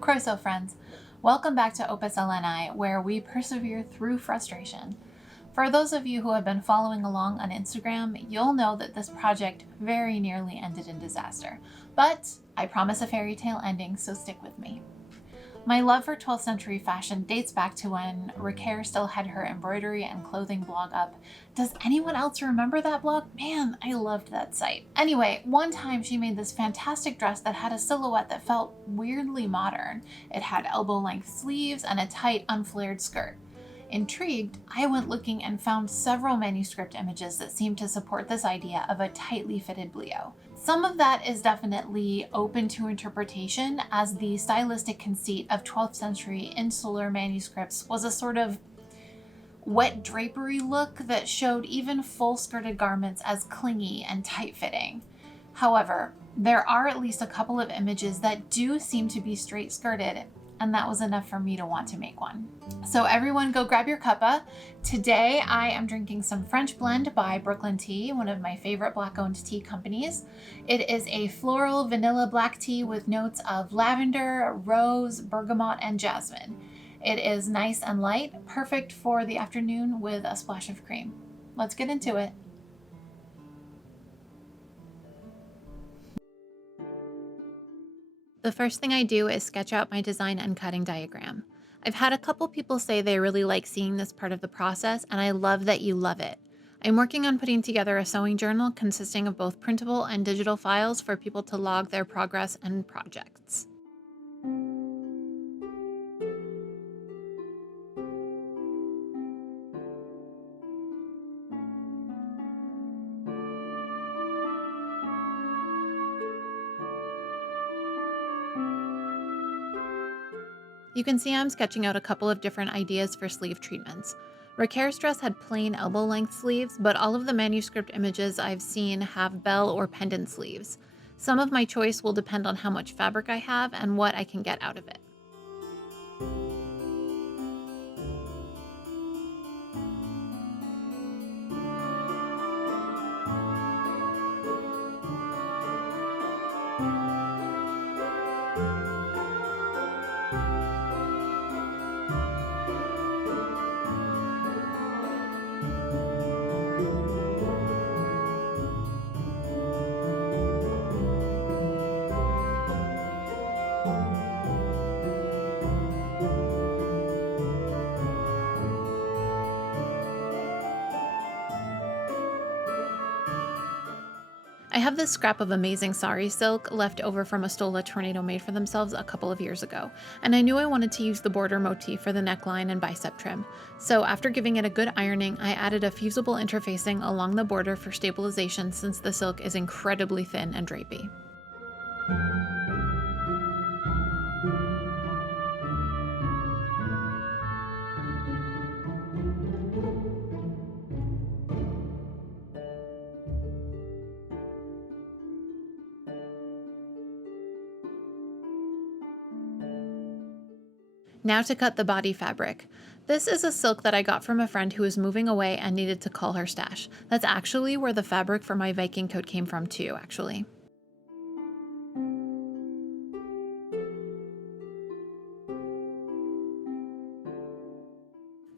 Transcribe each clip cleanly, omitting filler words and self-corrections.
Croeso friends, welcome back to Opus LNI, where we persevere through frustration. For those of you who have been following along on Instagram, you'll know that this project very nearly ended in disaster. But I promise a fairy tale ending, so stick with me. My love for 12th century fashion dates back to when Recreatrix still had her embroidery and clothing blog up. Does anyone else remember that blog? Man, I loved that site. Anyway, one time she made this fantastic dress that had a silhouette that felt weirdly modern. It had elbow-length sleeves and a tight, unflared skirt. Intrigued, I went looking and found several manuscript images that seemed to support this idea of a tightly fitted Bliaut. Some of that is definitely open to interpretation, as the stylistic conceit of 12th century insular manuscripts was a sort of wet drapery look that showed even full-skirted garments as clingy and tight-fitting. However, there are at least a couple of images that do seem to be straight-skirted, and that was enough for me to want to make one. So everyone go grab your cuppa. Today I am drinking some French Blend by Brooklyn Tea, one of my favorite Black-owned tea companies. It is a floral vanilla black tea with notes of lavender, rose, bergamot, and jasmine. It is nice and light, perfect for the afternoon with a splash of cream. Let's get into it. The first thing I do is sketch out my design and cutting diagram. I've had a couple people say they really like seeing this part of the process, and I love that you love it. I'm working on putting together a sewing journal consisting of both printable and digital files for people to log their progress and projects. You can see I'm sketching out a couple of different ideas for sleeve treatments. Recreatrix dress had plain elbow-length sleeves, but all of the manuscript images I've seen have bell or pendant sleeves. Some of my choice will depend on how much fabric I have and what I can get out of it. I have this scrap of amazing sari silk left over from a Stola Tornado made for themselves a couple of years ago, and I knew I wanted to use the border motif for the neckline and bicep trim. So after giving it a good ironing, I added a fusible interfacing along the border for stabilization, since the silk is incredibly thin and drapey. Now to cut the body fabric. This is a silk that I got from a friend who was moving away and needed to cull her stash. That's actually where the fabric for my Viking coat came from too, actually.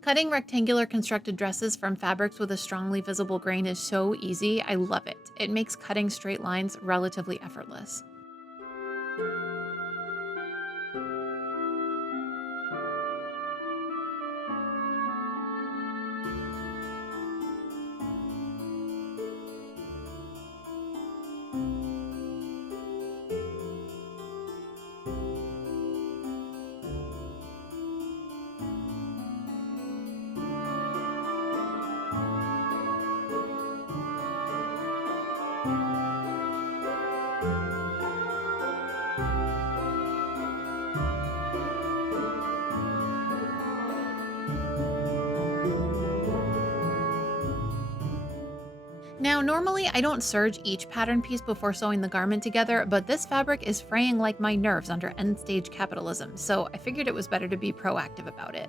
Cutting rectangular constructed dresses from fabrics with a strongly visible grain is so easy. I love it. It makes cutting straight lines relatively effortless. Now, normally I don't serge each pattern piece before sewing the garment together, but this fabric is fraying like my nerves under end-stage capitalism, so I figured it was better to be proactive about it.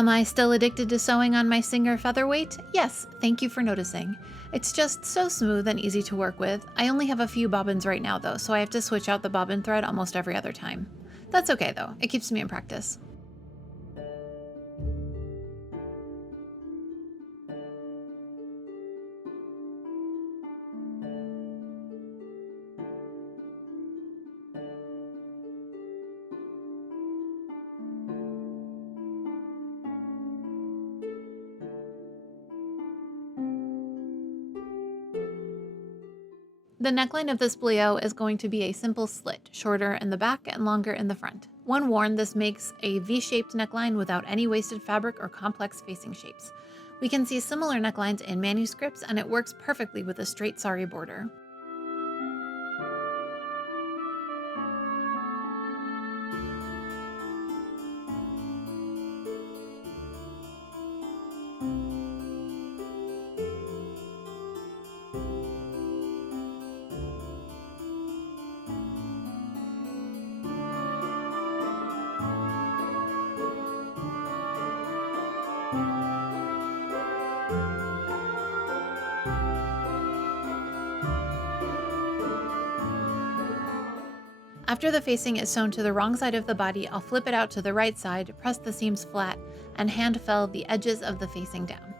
Am I still addicted to sewing on my Singer featherweight? Yes, thank you for noticing. It's just so smooth and easy to work with. I only have a few bobbins right now though, so I have to switch out the bobbin thread almost every other time. That's okay though, it keeps me in practice. The neckline of this Bliaut is going to be a simple slit, shorter in the back and longer in the front. When worn, this makes a V-shaped neckline without any wasted fabric or complex facing shapes. We can see similar necklines in manuscripts, and it works perfectly with a straight sari border. After the facing is sewn to the wrong side of the body, I'll flip it out to the right side, press the seams flat, and hand fell the edges of the facing down.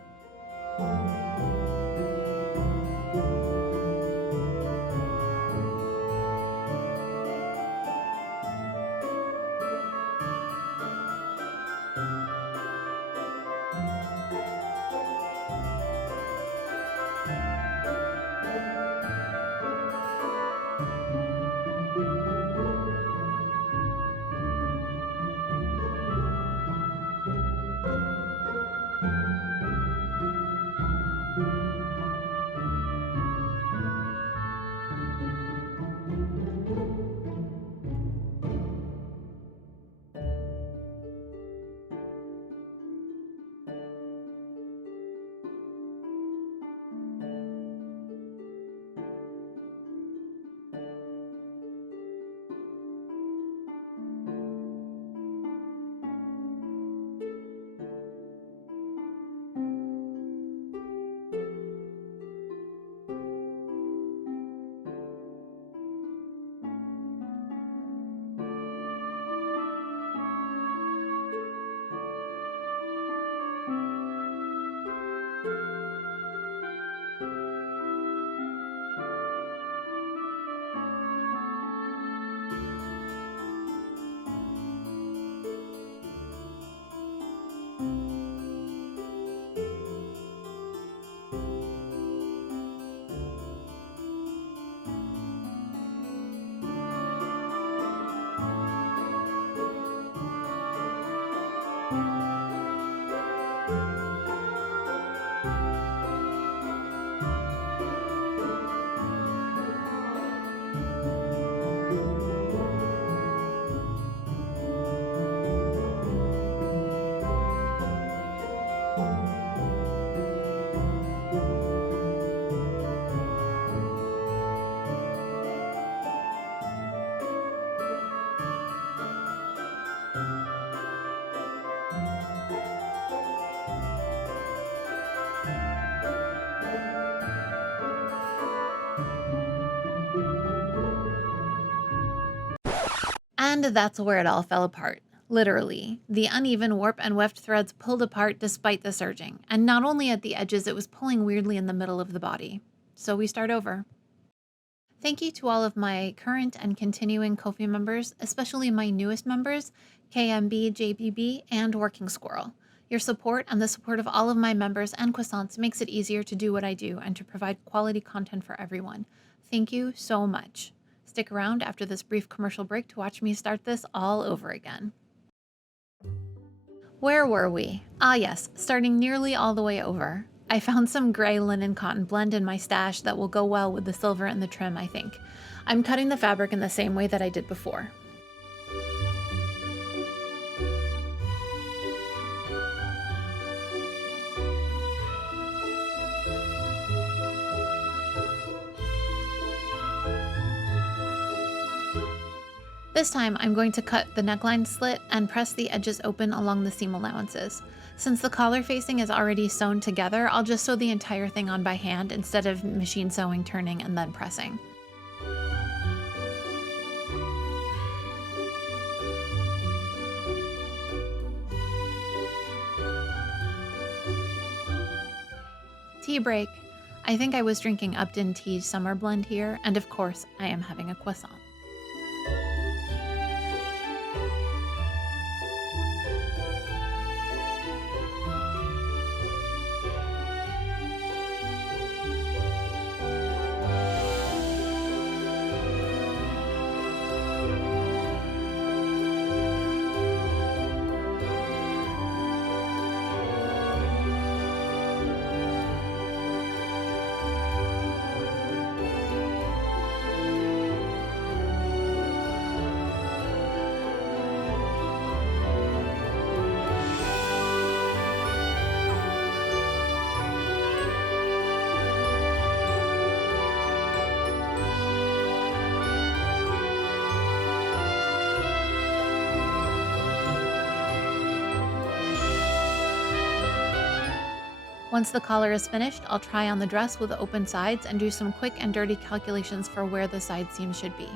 And that's where it all fell apart. Literally. The uneven warp and weft threads pulled apart despite the serging, and not only at the edges, it was pulling weirdly in the middle of the body. So we start over. Thank you to all of my current and continuing Ko-fi members, especially my newest members, KMB, JBB, and Working Squirrel. Your support and the support of all of my members and croissants makes it easier to do what I do and to provide quality content for everyone. Thank you so much. Stick around after this brief commercial break to watch me start this all over again. Where were we? Ah yes, starting nearly all the way over. I found some gray linen cotton blend in my stash that will go well with the silver and the trim, I think. I'm cutting the fabric in the same way that I did before. This time I'm going to cut the neckline slit and press the edges open along the seam allowances. Since the collar facing is already sewn together, I'll just sew the entire thing on by hand instead of machine sewing, turning, and then pressing. Tea break. I think I was drinking Upton Tea's summer blend here, and of course, I am having a croissant. Once the collar is finished, I'll try on the dress with open sides and do some quick and dirty calculations for where the side seams should be.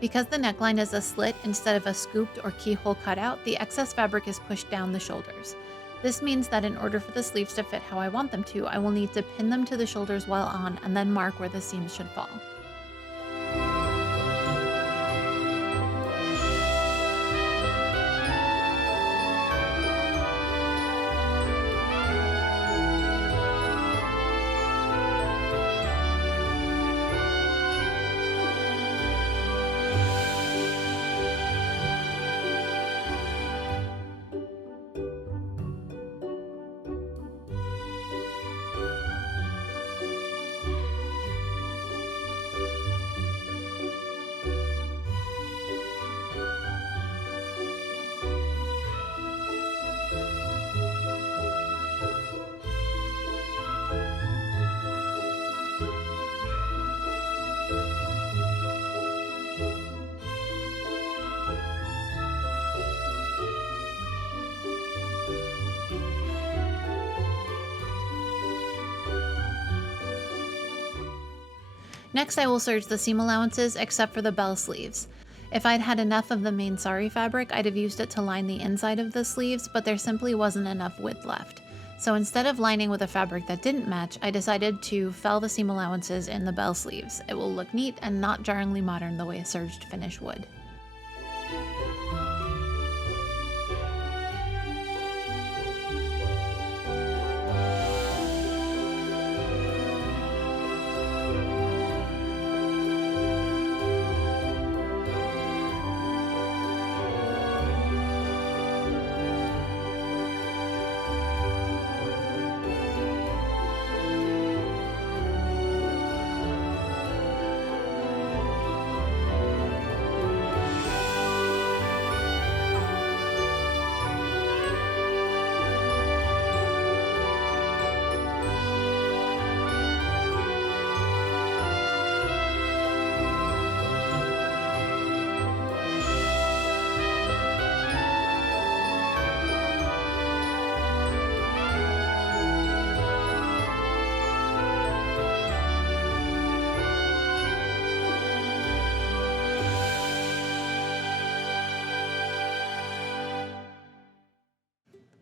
Because the neckline is a slit instead of a scooped or keyhole cutout, the excess fabric is pushed down the shoulders. This means that in order for the sleeves to fit how I want them to, I will need to pin them to the shoulders while on and then mark where the seams should fall. Next, I will serge the seam allowances except for the bell sleeves. If I'd had enough of the main sari fabric, I'd have used it to line the inside of the sleeves, but there simply wasn't enough width left. So instead of lining with a fabric that didn't match, I decided to fell the seam allowances in the bell sleeves. It will look neat and not jarringly modern the way a serged finish would.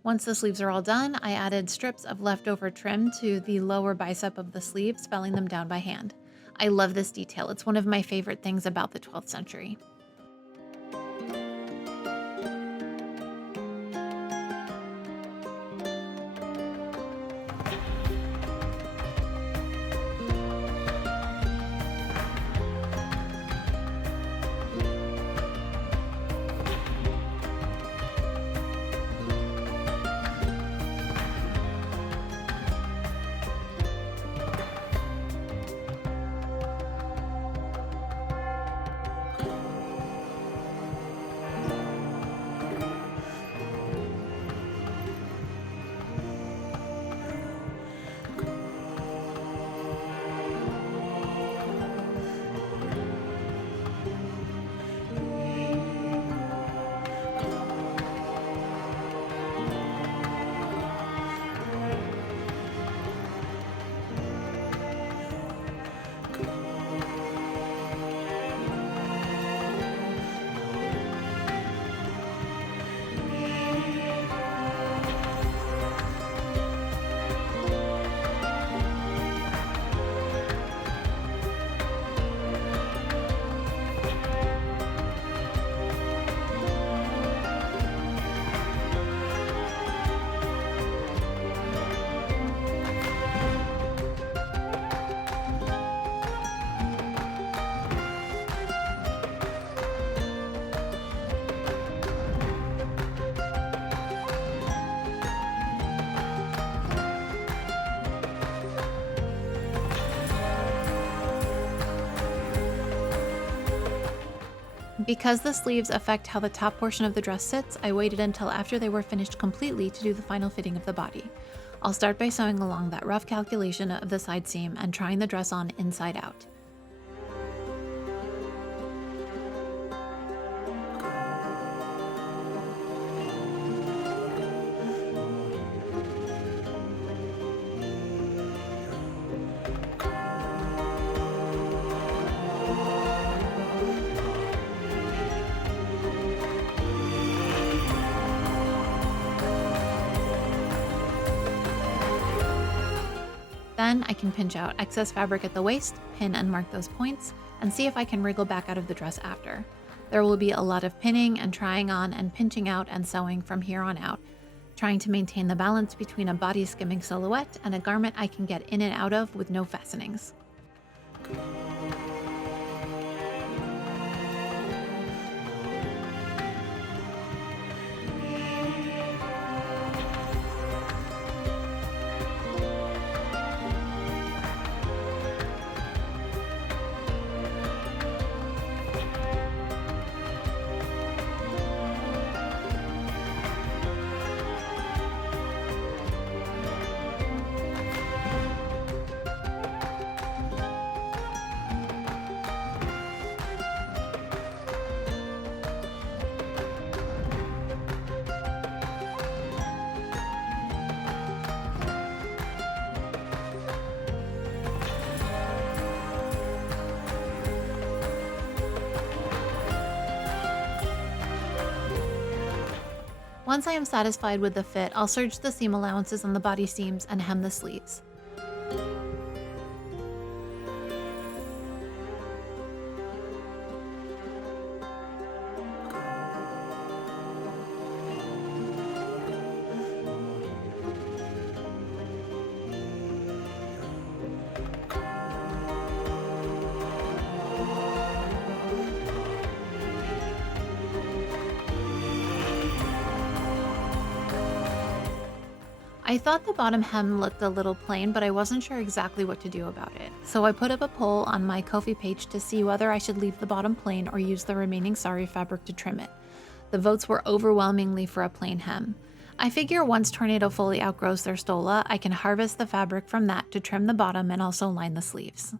Once the sleeves are all done, I added strips of leftover trim to the lower bicep of the sleeve, spelling them down by hand. I love this detail. It's one of my favorite things about the 12th century. Because the sleeves affect how the top portion of the dress sits, I waited until after they were finished completely to do the final fitting of the body. I'll start by sewing along that rough calculation of the side seam and trying the dress on inside out. Then I can pinch out excess fabric at the waist, pin and mark those points, and see if I can wriggle back out of the dress after. There will be a lot of pinning and trying on and pinching out and sewing from here on out, trying to maintain the balance between a body skimming silhouette and a garment I can get in and out of with no fastenings. Once I am satisfied with the fit, I'll serge the seam allowances on the body seams and hem the sleeves. I thought the bottom hem looked a little plain, but I wasn't sure exactly what to do about it. So I put up a poll on my Ko-fi page to see whether I should leave the bottom plain or use the remaining sari fabric to trim it. The votes were overwhelmingly for a plain hem. I figure once Tornado fully outgrows their stola, I can harvest the fabric from that to trim the bottom and also line the sleeves.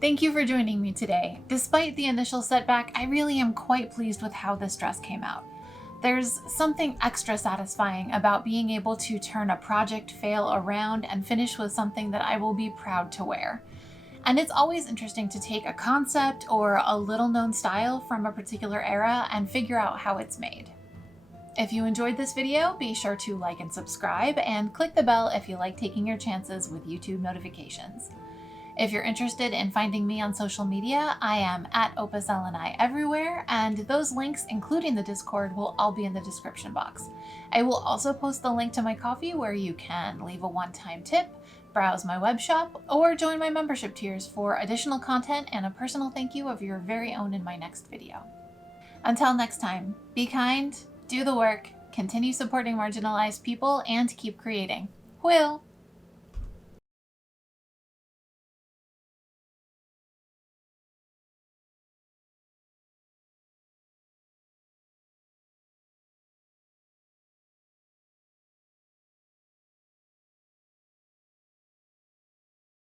Thank you for joining me today. Despite the initial setback, I really am quite pleased with how this dress came out. There's something extra satisfying about being able to turn a project fail around and finish with something that I will be proud to wear. And it's always interesting to take a concept or a little-known style from a particular era and figure out how it's made. If you enjoyed this video, be sure to like and subscribe, and click the bell if you like taking your chances with YouTube notifications. If you're interested in finding me on social media, I am at alllll everywhere, and those links, including the Discord, will all be in the description box. I will also post the link to my Ko-fi where you can leave a one-time tip, browse my web shop, or join my membership tiers for additional content and a personal thank you of your very own in my next video. Until next time, be kind, do the work, continue supporting marginalized people, and keep creating. Will!